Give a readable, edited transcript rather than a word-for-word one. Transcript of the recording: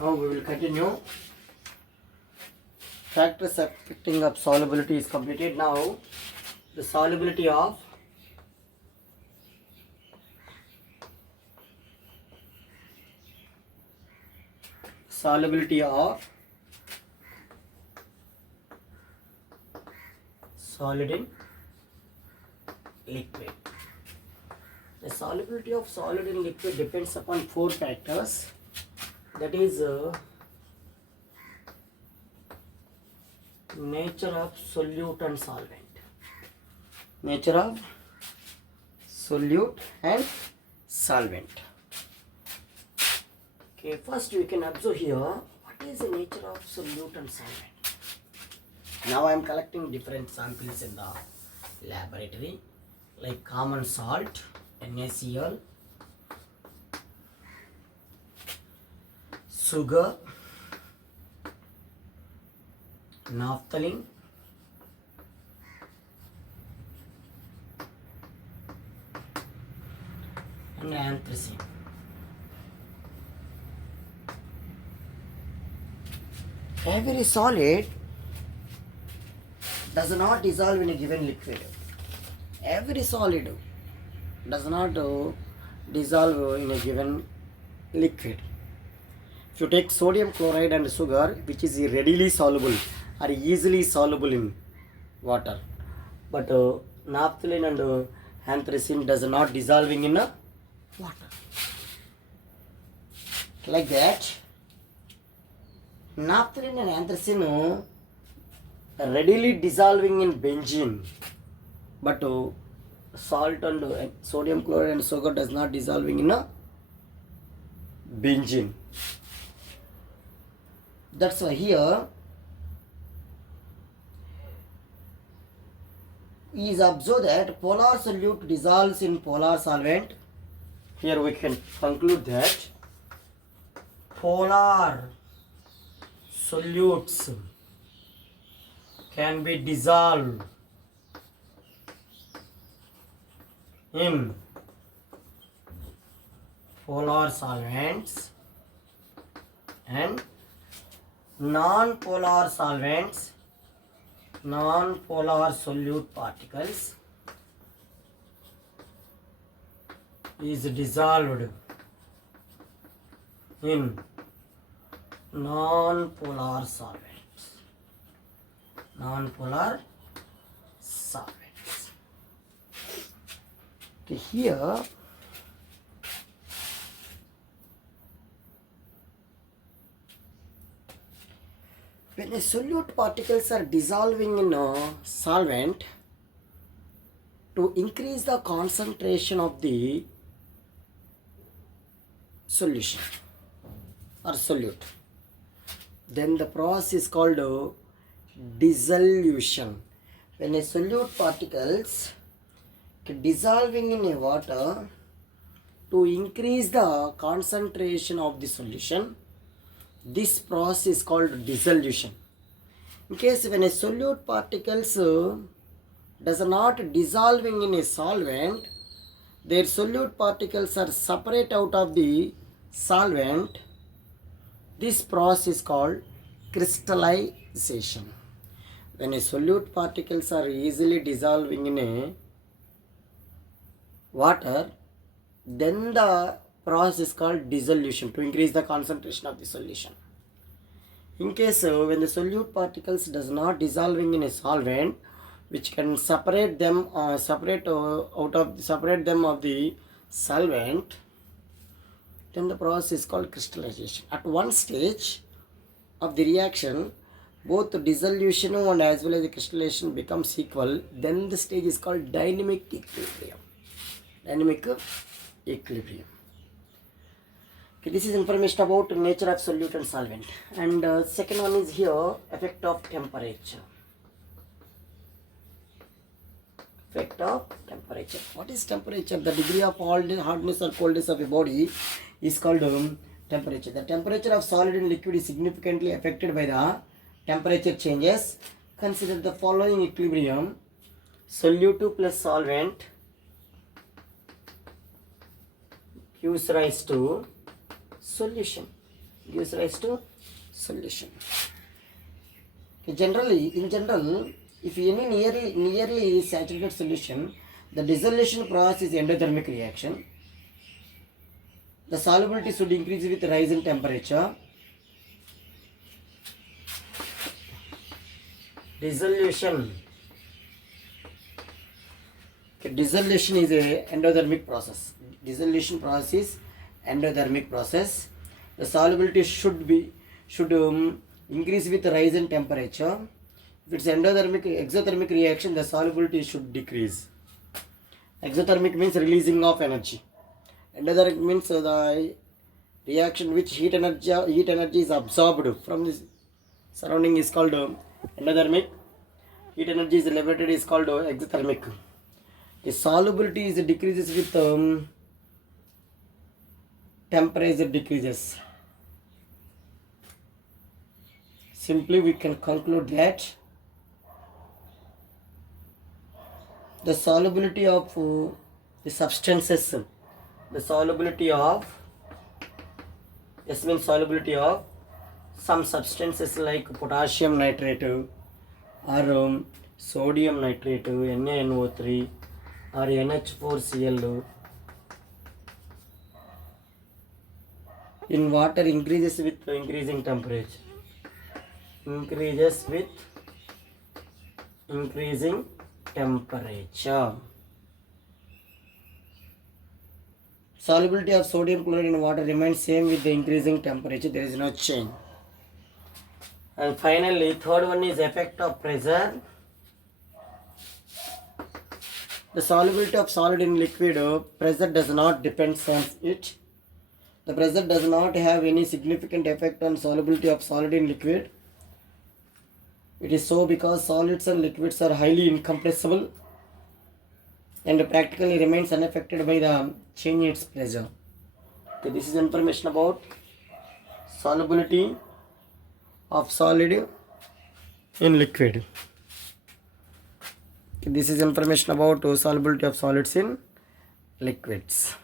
Now we will continue. Factors affecting of solubility is completed. Now the solubility of solid in liquid. The solubility of solid in liquid depends upon four factors. That is nature of solute and solvent. Nature of solute and solvent. Okay, first we can observe here what is the nature of solute and solvent. Now I am collecting different samples in the laboratory, like common salt, NaCl, sugar, naphthalene, and anthracene. Every solid does not dissolve in a given liquid. Every solid does not dissolve in a given liquid. If you take sodium chloride and sugar, which is readily soluble or easily soluble in water, but naphthalene and anthracene does not dissolving in water. Like that, naphthalene and anthracene readily dissolving in benzene, but salt and sodium chloride and sugar does not dissolving in benzene. That's why here is observed that polar solute dissolves in polar solvent. Here we can conclude that polar solutes can be dissolved in polar solvents, and non-polar solvents, non-polar solute particles is dissolved in non-polar solvents. Non-polar solvents. Okay, here when a solute particles are dissolving in a solvent, to increase the concentration of the solution or solute, then the process is called dissolution. When a solute particles dissolving in a water, to increase the concentration of the solution, this process is called dissolution. In case when a solute particles does not dissolving in a solvent, their solute particles are separate out of the solvent. This process is called crystallization. When a solute particles are easily dissolving in a water, then the process is called dissolution, to increase the concentration of the solution. In case when the solute particles does not dissolving in a solvent, which can separate them of the solvent, then the process is called crystallization. At one stage of the reaction, both dissolution and as well as the crystallization becomes equal. Then the stage is called dynamic equilibrium. Dynamic equilibrium. Okay, this is information about nature of solute and solvent. And second one is here, effect of temperature. Effect of temperature. What is temperature? The degree of hardness or coldness of a body is called temperature. The temperature of solid and liquid is significantly affected by the temperature changes. Consider the following equilibrium: solute plus solvent gives rise to solution. gives rise to solution. In general, if any nearly saturated solution, the dissolution process is endothermic reaction. The solubility should increase with rise in temperature. Dissolution is a endothermic process. Dissolution process is endothermic process. The solubility should increase with rise in temperature. If it's exothermic reaction, the solubility should decrease. Exothermic means releasing of energy. Endothermic means the reaction which heat energy is absorbed from the surrounding is called endothermic. Heat energy is liberated is called exothermic. The solubility is decreases with temperature decreases. Simply we can conclude that the solubility of the substances, the solubility of some substances like potassium nitrate or sodium nitrate, NaNO3 or NH4Cl in water increases with increasing temperature. Increases with increasing temperature. Solubility of sodium chloride in water remains same with the increasing temperature. There is no change. And finally, third one is effect of pressure. The solubility of solid in liquid, pressure does not depend on it. The pressure does not have any significant effect on solubility of solid in liquid. It is so because solids and liquids are highly incompressible and practically remains unaffected by the change in its pressure. Okay, this is information about solubility of solid in liquid. Okay, this is information about solubility of solids in liquids.